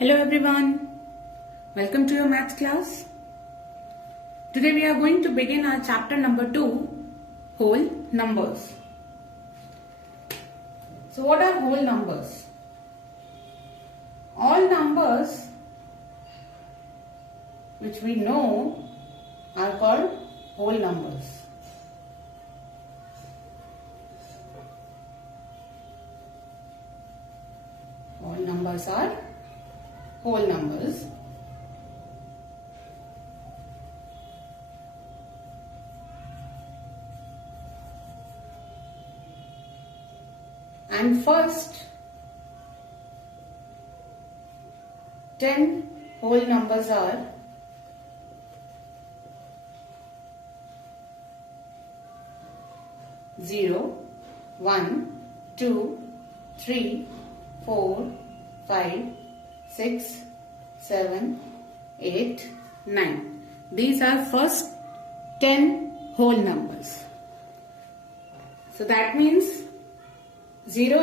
Hello everyone, welcome to your maths class. Today we are going to begin our chapter number 2, whole numbers. So what are whole numbers? All numbers which we know are called whole numbers. All numbers are whole numbers. And first 10 whole numbers are 0, 1, 2, 3, 4, 5, 6, 7, 8, 9. These are first 10 whole numbers. So that means 0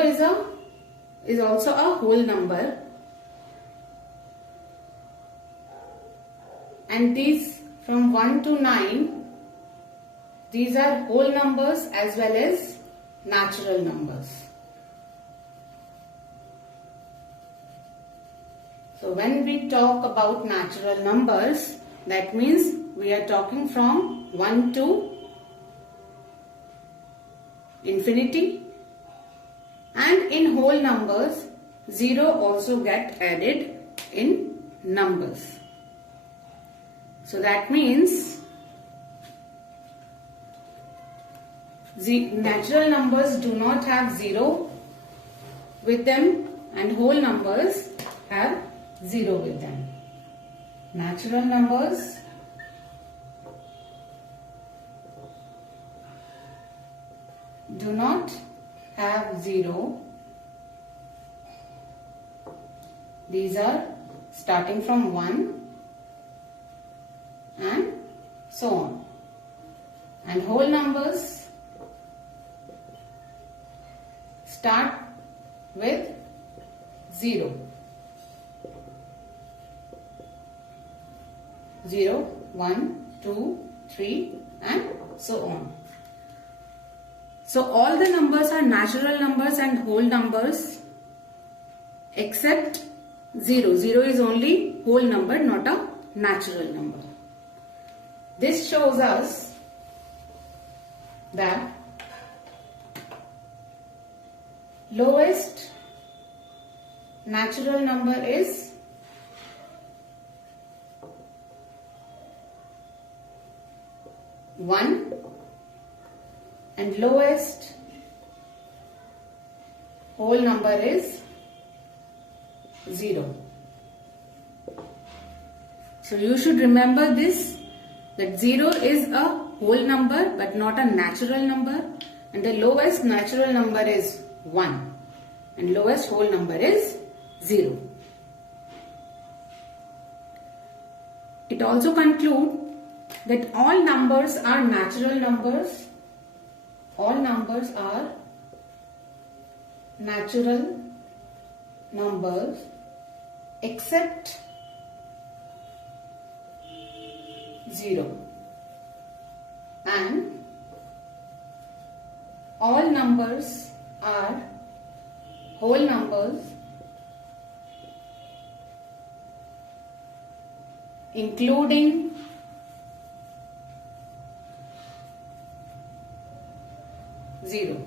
is also a whole number, and these from 1 to 9, these are whole numbers as well as natural numbers. So when we talk about natural numbers, that means we are talking from 1 to infinity, and in whole numbers 0 also get added in numbers. So that means natural numbers do not have 0 with them, and whole numbers have 0 with them. Natural numbers do not have 0. These are starting from 1 and so on. And whole numbers start with 0. 0, 1, 2, 3 and so on. So all the numbers are natural numbers and whole numbers except 0. 0 is only whole number, not a natural number. This shows us that lowest natural number is 1 and lowest whole number is 0. So you should remember this, that 0 is a whole number but not a natural number, and the lowest natural number is 1 and lowest whole number is 0. It also concludes that all numbers are natural numbers. All numbers are natural numbers except 0, and all numbers are whole numbers including 0.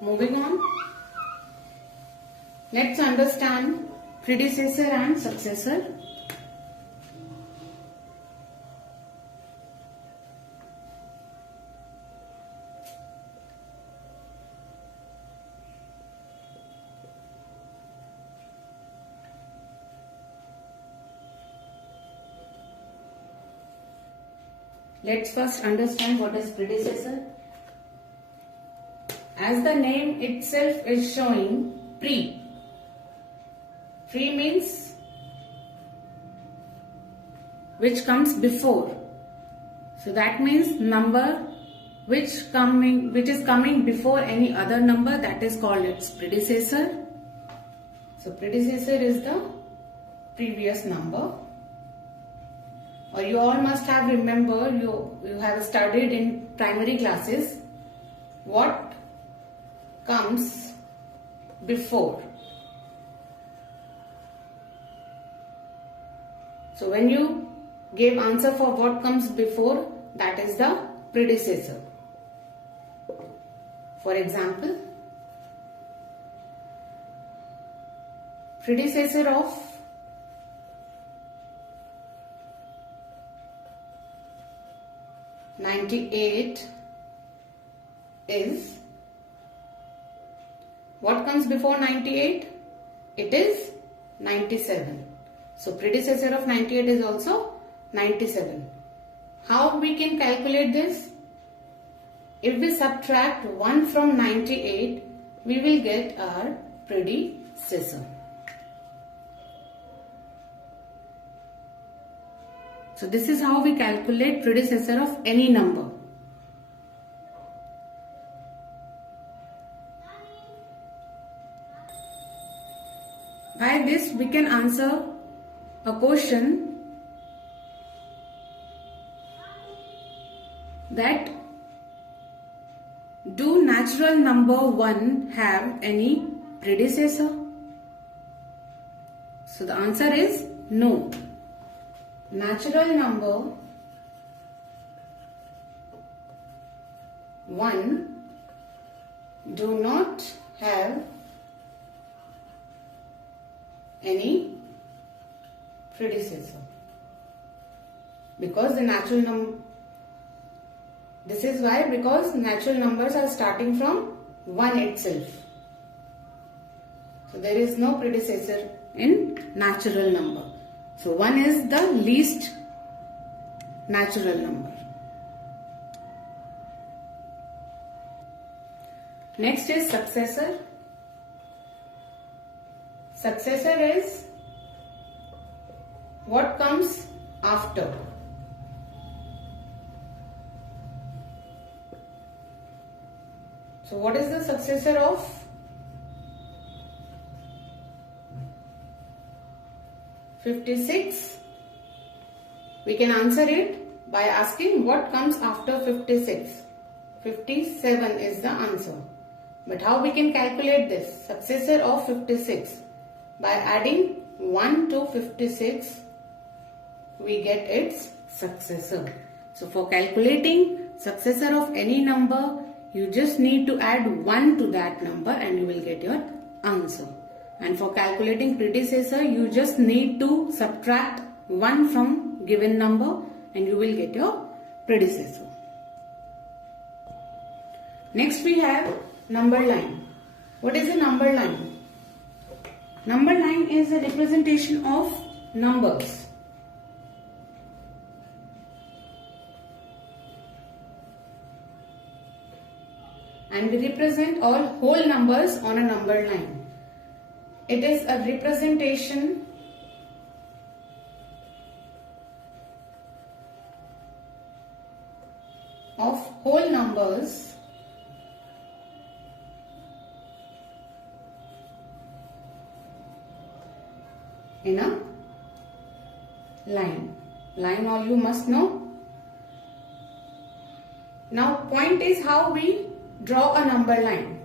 Moving on, let's understand predecessor and successor. Let's first understand what is predecessor. As the name itself is showing, pre means which comes before. So that means number which is coming before any other number, that is called its predecessor. So predecessor is the previous number. Or you all must have remembered, you have studied in primary classes what comes before. So when you gave answer for what comes before, that is the predecessor. For example, predecessor of 98 is, what comes before 98? It is 97. So predecessor of 98 is also 97. How we can calculate this? If we subtract 1 from 98, we will get our predecessor. So this is how we calculate predecessor of any number. By this we can answer a question that do natural number 1 have any predecessor? So the answer is no. Natural number 1 do not have any predecessor, because the natural number, this is why, because natural numbers are starting from 1 itself. So there is no predecessor in natural number. So 1 is the least natural number. Next is successor. Successor is what comes after. So what is the successor of 56? We can answer it by asking what comes after 56. 57 is the answer. But how we can calculate this? Successor of 56. By adding 1 to 56, we get its successor. So for calculating successor of any number, you just need to add 1 to that number and you will get your answer. And for calculating predecessor, you just need to subtract 1 from given number and you will get your predecessor. Next we have number line. What is a number line? Number line is a representation of numbers. And we represent all whole numbers on a number line. It is a representation of whole numbers in a line. Line all you must know. Now point is how we draw a number line.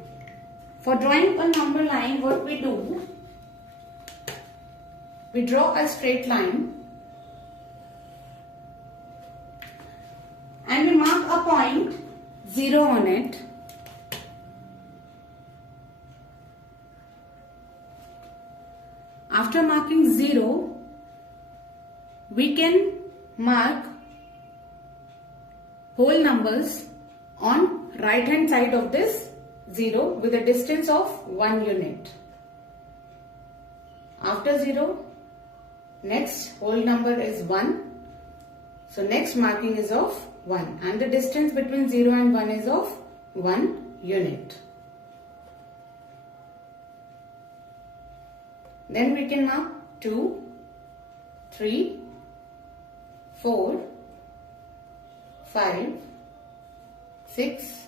For drawing a number line, what we do? We draw a straight line and we mark a point 0 on it. After marking 0, we can mark whole numbers on right hand side of this 0 with a distance of 1 unit. After 0, next whole number is 1. So next marking is of 1 and the distance between 0 and 1 is of 1 unit. Then we can mark 2, 3, 4, 5, 6,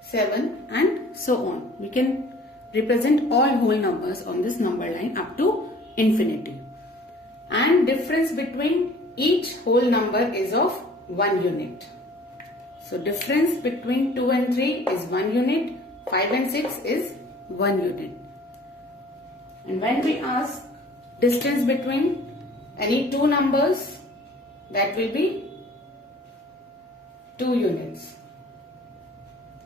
7 and so on. We can represent all whole numbers on this number line up to infinity. And difference between each whole number is of 1 unit. So difference between 2 and 3 is 1 unit, 5 and 6 is 1 unit. And when we ask distance between any two numbers, that will be 2 units.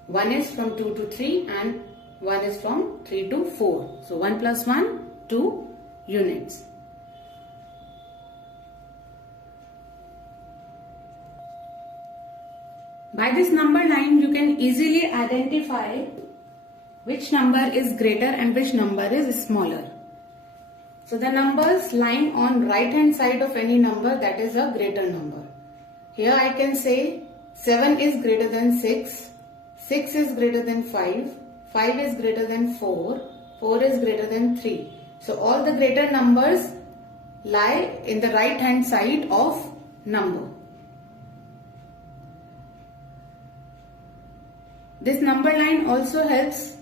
One is from 2 to 3 and one is from 3 to 4. So 1 plus 1, 2 units. By this number line, you can easily identify which number is greater and which number is smaller. So the numbers lying on right hand side of any number, that is a greater number. Here I can say 7 is greater than 6, 6 is greater than 5, 5 is greater than 4, 4 is greater than 3. So all the greater numbers lie in the right hand side of number. This number line also helps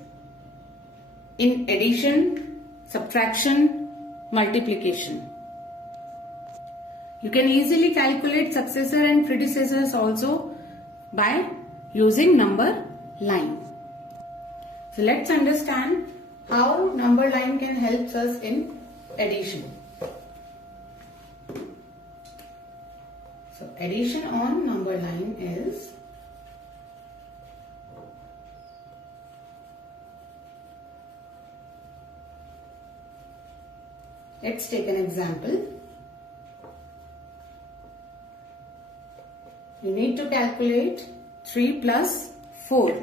in addition, subtraction, multiplication. You can easily calculate successor and predecessors also by using number line. So let's understand how number line can help us in addition. So addition on number line is let's take an example. You need to calculate 3 plus 4.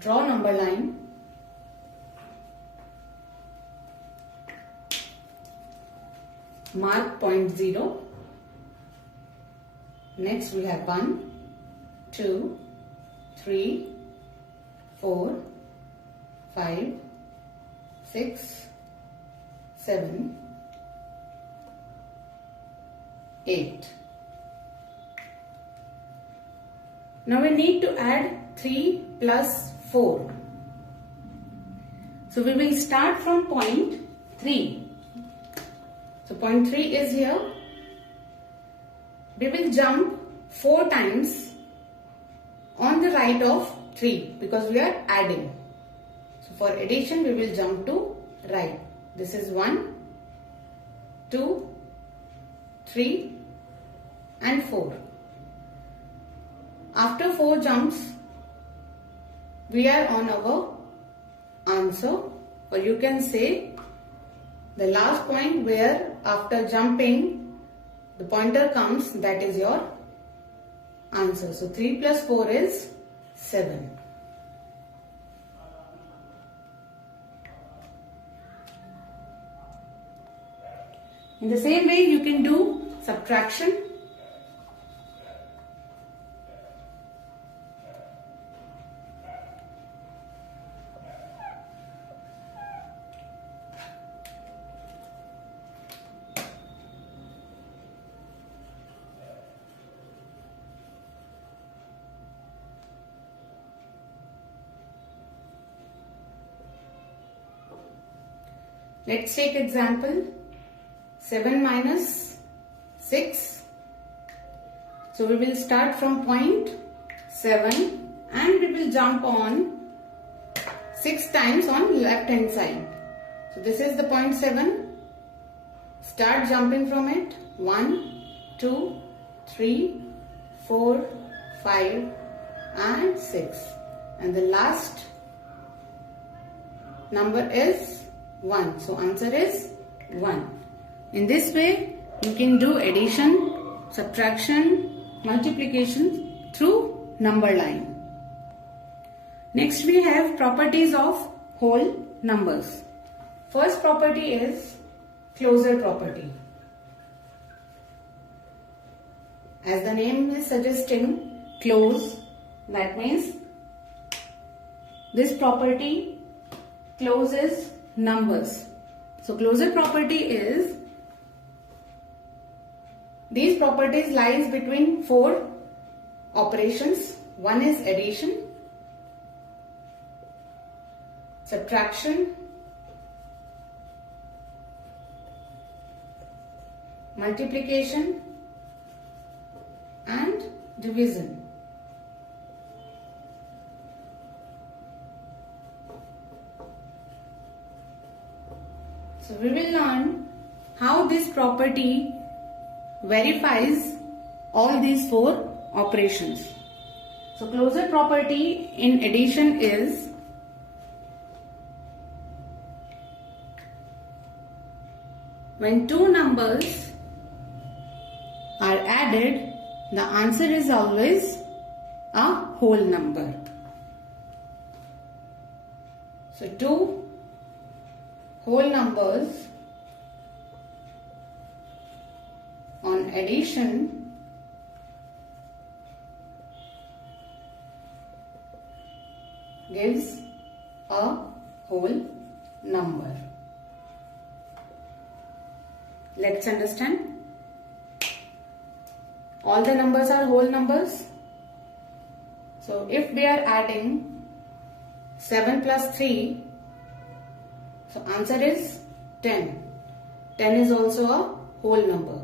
Draw number line. Mark point 0. Next we have 1, 2, 3, 4, 5, 6, 7, 8. Now we need to add 3 plus 4. So we will start from point 3. So point 3 is here. We will jump 4 times on the right of 3 because we are adding. So for addition we will jump to right. This is 1, 2, 3 and 4. After 4 jumps we are on our answer, or you can say the last point where after jumping the pointer comes, that is your answer. So 3 plus 4 is 7. In the same way you can do subtraction. Let's take example 7 minus 6. So we will start from point 7 and we will jump on 6 times on left hand side. So this is the point 7. Start jumping from it. 1, 2, 3, 4, 5 and 6. And the last number is 1. So answer is 1. In this way you can do addition, subtraction, multiplication through number line. Next we have properties of whole numbers. First property is closure property. As the name is suggesting, close, that means this property closes numbers. So closure property is These properties lies between four operations. One is addition, subtraction, multiplication and division. So we will learn how this property verifies all these four operations. So closure property in addition is when two numbers are added, the answer is always a whole number. So two whole numbers on addition gives a whole number. Let's understand. All the numbers are whole numbers. So if we are adding 7 plus 3, so answer is 10. 10 is also a whole number.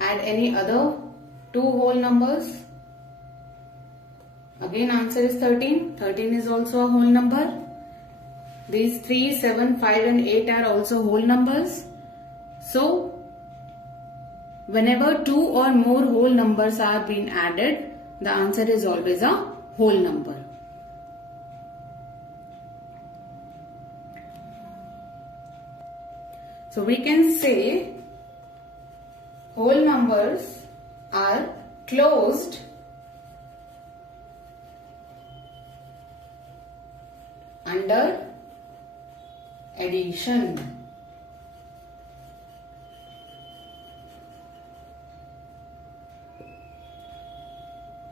Add any other two whole numbers. Again answer is 13. 13 is also a whole number. These 3, 7, 5 and 8 are also whole numbers. So whenever two or more whole numbers are being added, the answer is always a whole number. So we can say whole numbers are closed under addition.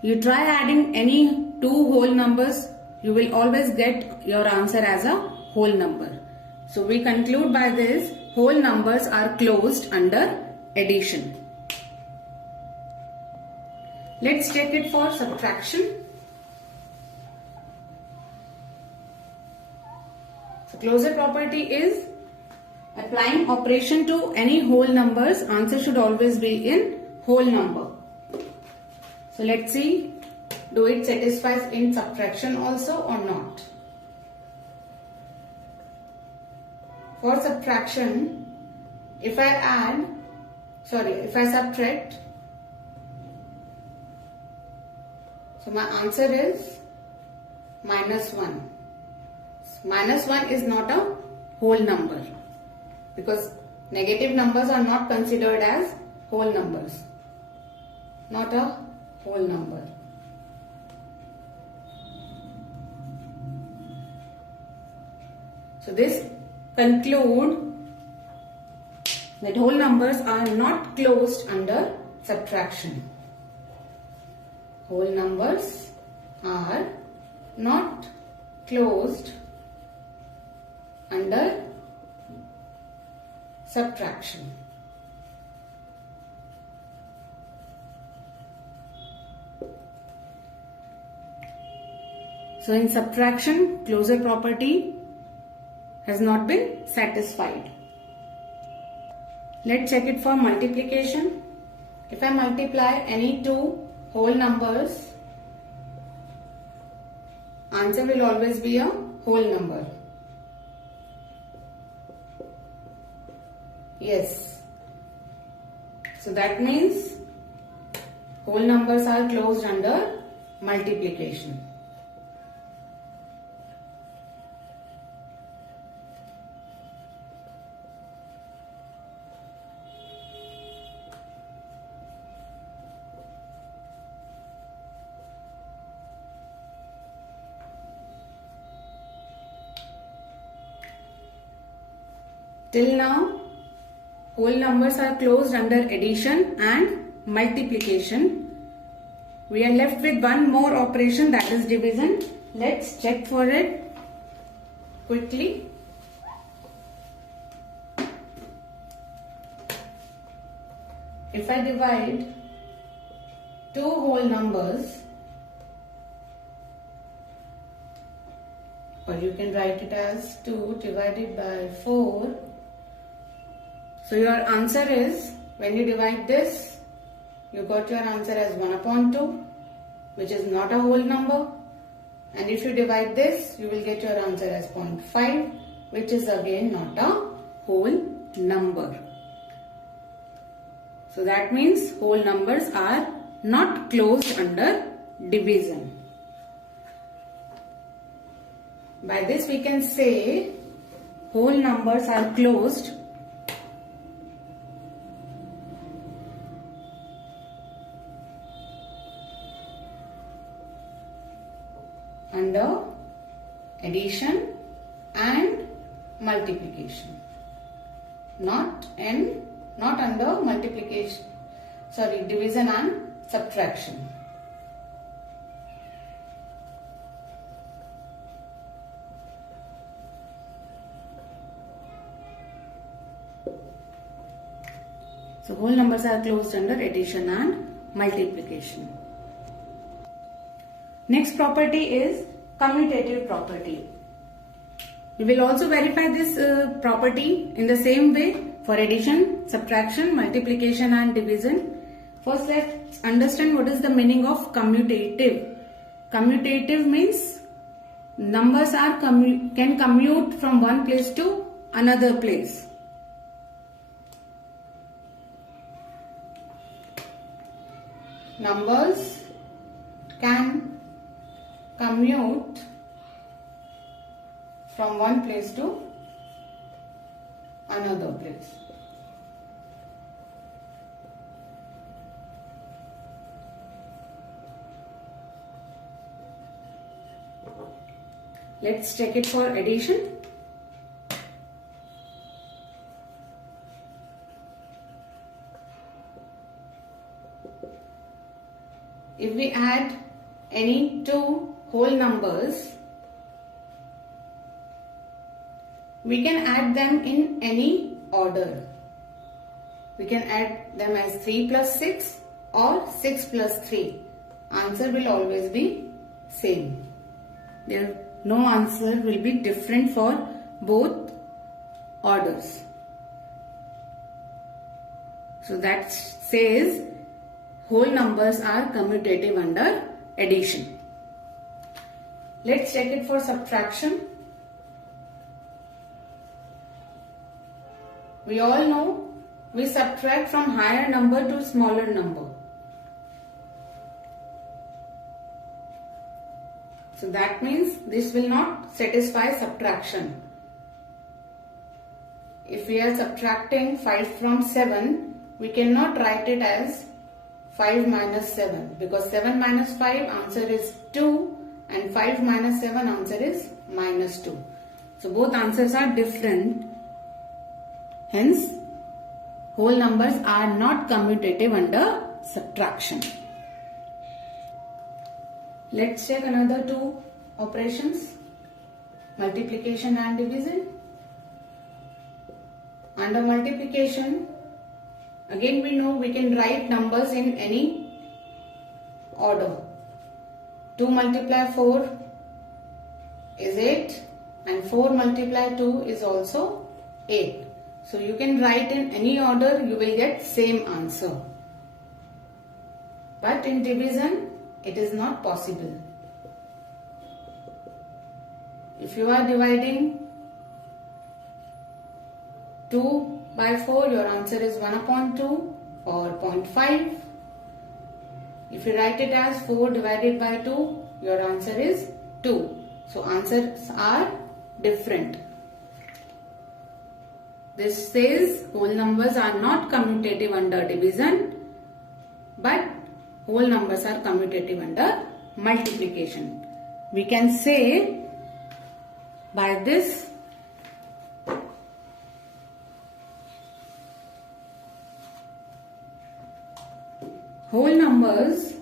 You try adding any two whole numbers, you will always get your answer as a whole number. So we conclude by this, whole numbers are closed under addition. Let's check it for subtraction. So closure property is applying operation to any whole numbers, answer should always be in whole number. So let's see, do it satisfies in subtraction also or not. For subtraction, if I subtract, so my answer is minus 1. Minus 1 is not a whole number because negative numbers are not considered as whole numbers. Not a whole number. So this conclude that whole numbers are not closed under subtraction. Whole numbers are not closed under subtraction. So in subtraction, closure property has not been satisfied. Let's check it for multiplication. If I multiply any two whole numbers, answer will always be a whole number. Yes. So that means whole numbers are closed under multiplication. Till now, whole numbers are closed under addition and multiplication. We are left with one more operation, that is division. Let's check for it quickly. if I divide two whole numbers, or you can write it as 2 divided by 4. So your answer is, when you divide this, you got your answer as 1 upon 2, which is not a whole number. And if you divide this, you will get your answer as 0.5, which is again not a whole number. So that means whole numbers are not closed under division. By this we can say whole numbers are closed under addition and multiplication, not under multiplication, division and subtraction. So whole numbers are closed under addition and multiplication. Next property is commutative property. We will also verify this property in the same way for addition, subtraction, multiplication and division. First, let's understand what is the meaning of commutative. Commutative means numbers can commute from one place to another place. Numbers can commute from one place to another place. Let's check it for addition. If we add any two whole numbers, we can add them in any order. We can add them as 3 plus 6 or 6 plus 3. Answer will always be same. No answer will be different for both orders. So that says whole numbers are commutative under addition. Let's check it for subtraction. We all know we subtract from higher number to smaller number. So that means this will not satisfy subtraction. If we are subtracting 5 from 7, we cannot write it as 5 minus 7, because 7 minus 5 answer is 2 and 5 minus 7 answer is minus 2. So both answers are different. Hence, whole numbers are not commutative under subtraction. Let's check another two operations, multiplication and division. Under multiplication, again we know we can write numbers in any order. 2 multiply 4 is 8 and 4 multiply 2 is also 8. So you can write in any order, you will get same answer. But in division, it is not possible. If you are dividing 2 by 4, your answer is 1 upon 2 or 0.5. If you write it as 4 divided by 2, your answer is 2. So answers are different. This says whole numbers are not commutative under division, but whole numbers are commutative under multiplication. We can say by this whole numbers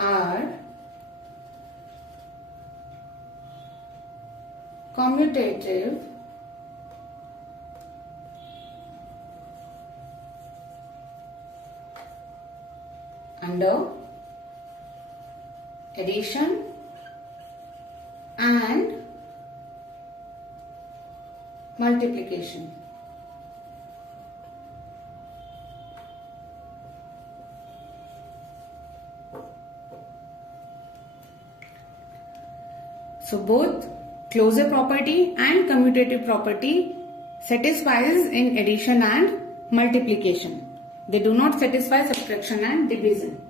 are commutative under addition and multiplication. So both closure property and commutative property satisfies in addition and multiplication. They do not satisfy subtraction and division.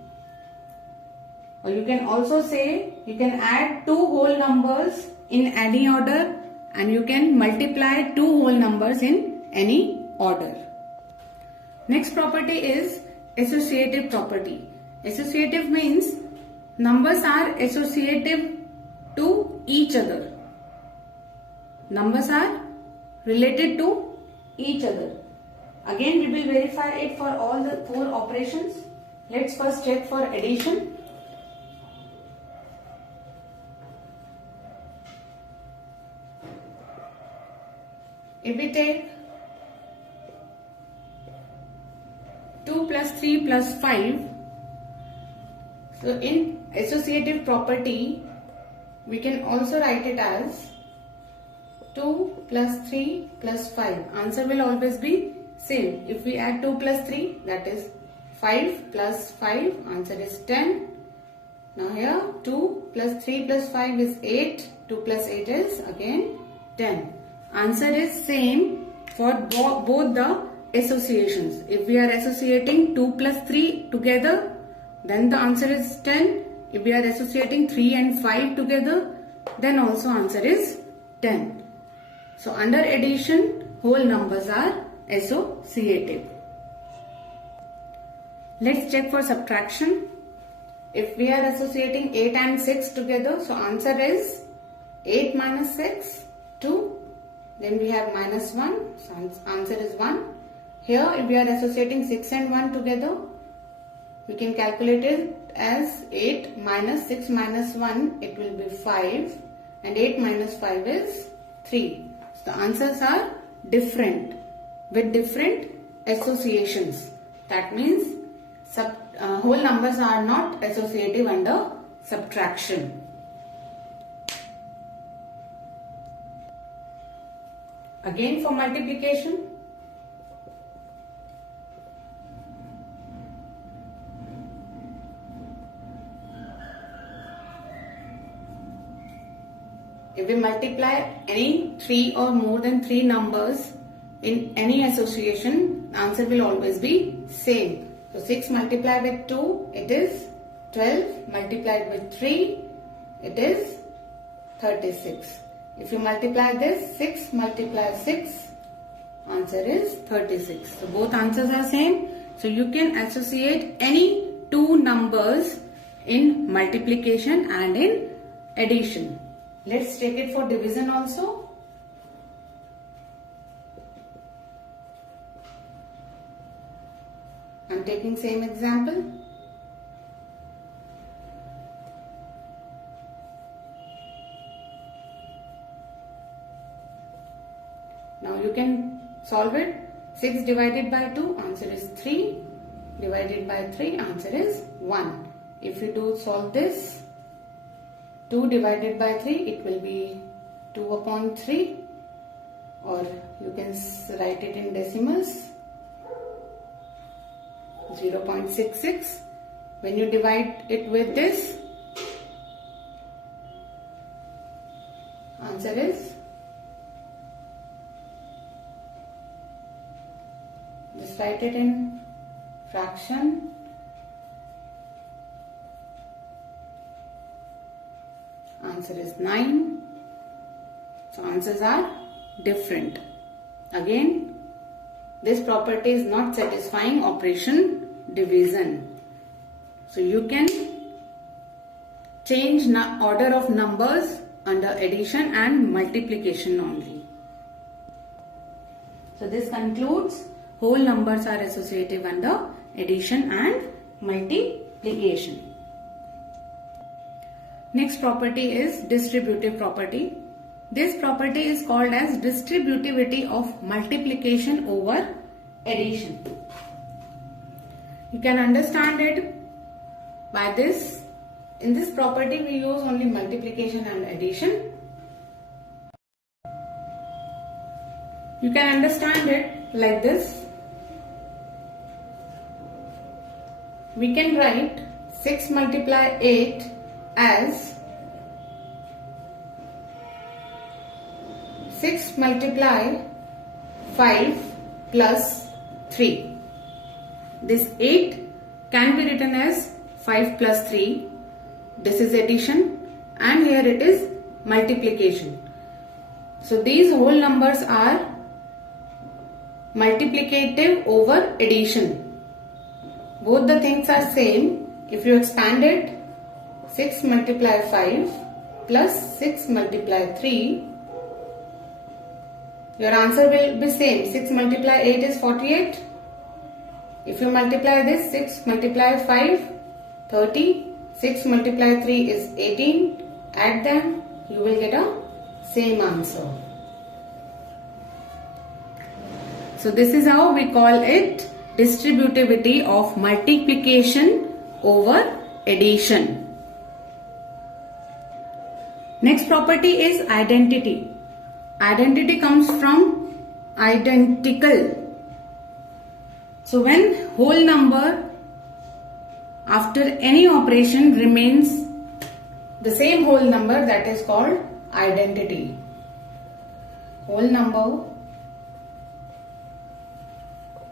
Or you can also say you can add two whole numbers in any order and you can multiply two whole numbers in any order. Next property is associative property. Associative means numbers are associative to each other. Numbers are related to each other. Again, we will verify it for all the four operations. Let's first check for addition. If we take 2 plus 3 plus 5, so in associative property, we can also write it as 2 plus 3 plus 5. Answer will always be same. If we add 2 plus 3, that is 5 plus 5, answer is 10. Now here 2 plus 3 plus 5 is 8. 2 plus 8 is again 10. Answer is same for both the associations. If we are associating 2 plus 3 together, then the answer is 10. If we are associating 3 and 5 together, then also answer is 10. So under addition, whole numbers are associative. Let's check for subtraction. If we are associating 8 and 6 together, so answer is 8 minus 6, 2. Then we have minus 1, so answer is 1. Here if we are associating 6 and 1 together, we can calculate it as 8 minus 6 minus 1, it will be 5, and 8 minus 5 is 3. So the answers are different with different associations. That means whole numbers are not associative under subtraction. Again for multiplication, if we multiply any 3 or more than 3 numbers in any association, the answer will always be same. So 6 multiplied with 2, it is 12. Multiplied with 3, it is 36. If you multiply this, 6 multiply 6, answer is 36. So both answers are same. So you can associate any two numbers in multiplication and in addition. Let's take it for division also. I'm taking same example. Now you can solve it. 6 divided by 2, answer is 3. Divided by 3, answer is 1. If you do solve this, 2 divided by 3, it will be 2 upon 3, or you can write it in decimals, 0.66. When you divide it with this, answer is, just write it in fraction, answer is 9. So answers are different. Again, this property is not satisfying operation division. So you can change order of numbers under addition and multiplication only. So this concludes whole numbers are associative under addition and multiplication. Next property is distributive property. This property is called as distributivity of multiplication over addition. You can understand it By this, in this property we use only multiplication and addition. You can understand it like this. We can write 6 multiply 8 as 6 multiply 5 plus 3. This 8 can be written as 5 plus 3. This is addition and here it is multiplication. So these whole numbers are multiplicative over addition. Both the things are same. If you expand it, 6 multiply 5 plus 6 multiply 3, your answer will be same. 6 multiply 8 is 48. If you multiply this, 6 multiply 5, 30. 6 multiply 3 is 18. Add them, you will get a same answer. So this is how we call it distributivity of multiplication over addition. Next property is identity. Identity comes from identical. So when whole number after any operation remains the same whole number, that is called identity. Whole number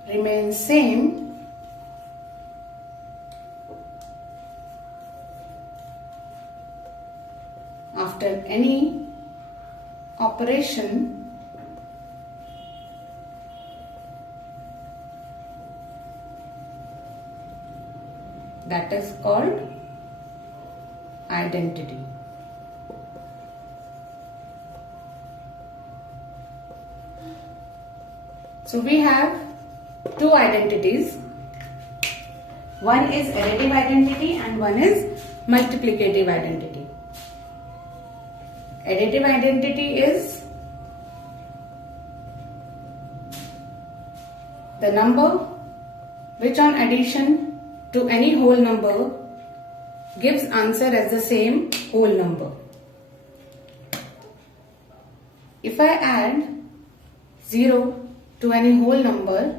remains same after any operation that is called identity. So we have two identities. One is additive identity and one is multiplicative identity. Additive identity is the number which on addition to any whole number gives answer as the same whole number. If I add 0 to any whole number,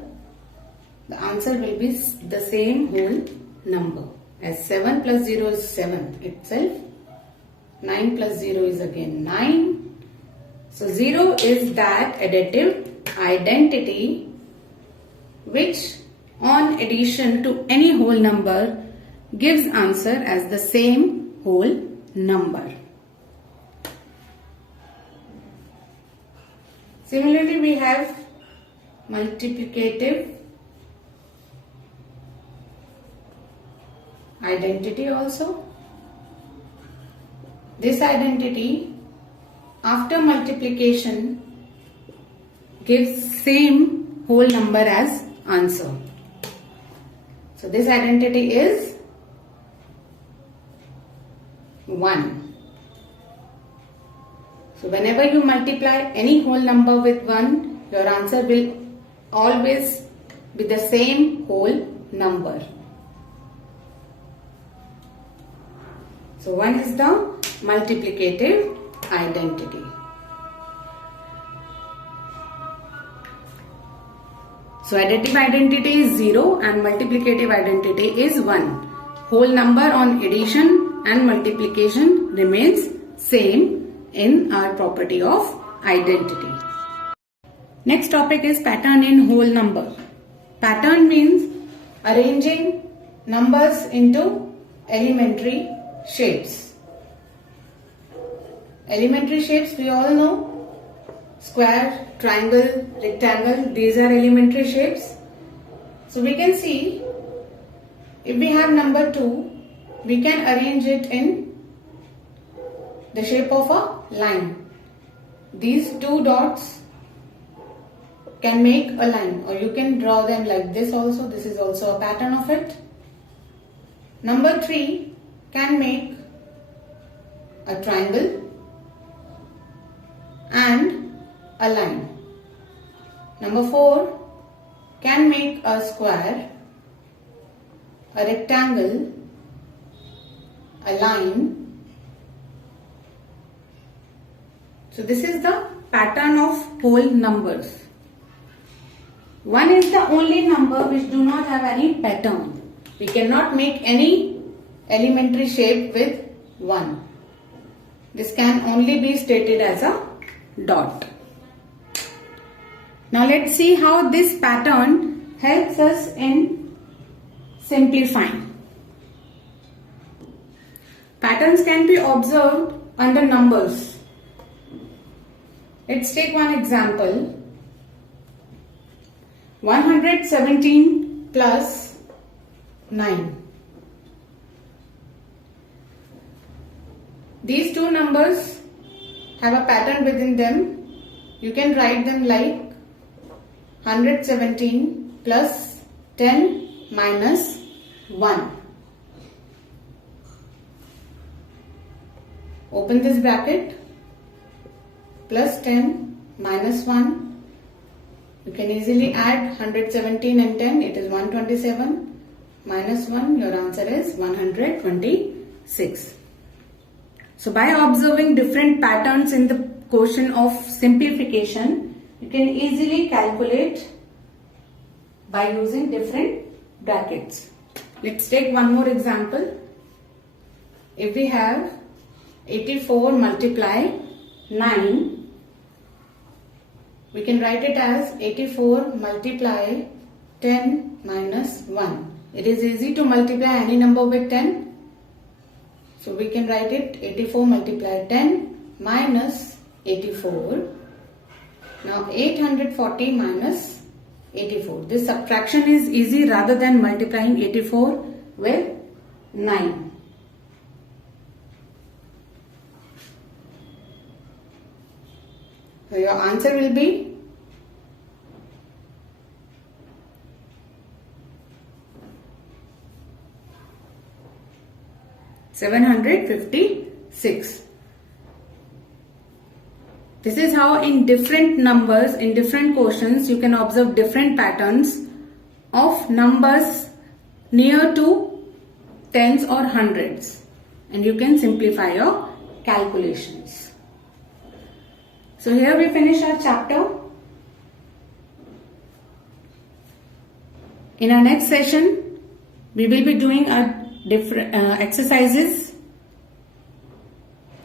the answer will be the same whole number. As 7 plus 0 is 7 itself. 9 plus 0 is again 9. So 0 is that additive identity which on addition to any whole number gives answer as the same whole number. Similarly, we have multiplicative identity also. This identity after multiplication gives same whole number as answer. So this identity is 1. So whenever you multiply any whole number with 1, your answer will always be the same whole number. So 1 is the multiplicative identity. So additive identity is 0 and multiplicative identity is 1. Whole number on addition and multiplication remains same in our property of identity. Next topic is pattern in whole number. Pattern means arranging numbers into elementary shapes. Elementary shapes we all know. Square, triangle, rectangle, these are elementary shapes. So we can see if we have number 2, we can arrange it in the shape of a line. These two dots can make a line, or you can draw them like this also. This is also a pattern of it. Number 3 can make a triangle and a line. Number 4 can make a square, a rectangle a line. So this is the pattern of whole numbers. 1 is the only number which do not have any pattern. We cannot make any elementary shape with 1. This can only be stated as a dot. Now let's see how this pattern helps us in simplifying. Patterns can be observed under numbers. Let's take one example. 117 plus 9. These two numbers have a pattern within them. You can write them like 117 plus 10 minus 1. Open this bracket. Plus 10 minus 1. You can easily add 117 and 10. It is 127. Minus 1. Your answer is 126. So by observing different patterns in the quotient of simplification, you can easily calculate by using different brackets. Let's take one more example. If we have 84 multiply 9, we can write it as 84 multiply 10 minus 1. It is easy to multiply any number with 10. So we can write it 84 multiply 10 minus 84. Now 840 minus 84. This subtraction is easy rather than multiplying 84 with 9. So your answer will be 756. This is how in different numbers, in different quotients, you can observe different patterns of numbers near to tens or hundreds, and you can simplify your calculations. So here we finish our chapter. In our next session, we will be doing our different exercises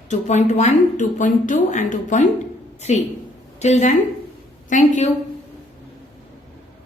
2.1, 2.2 and 2.3. Till then, thank you.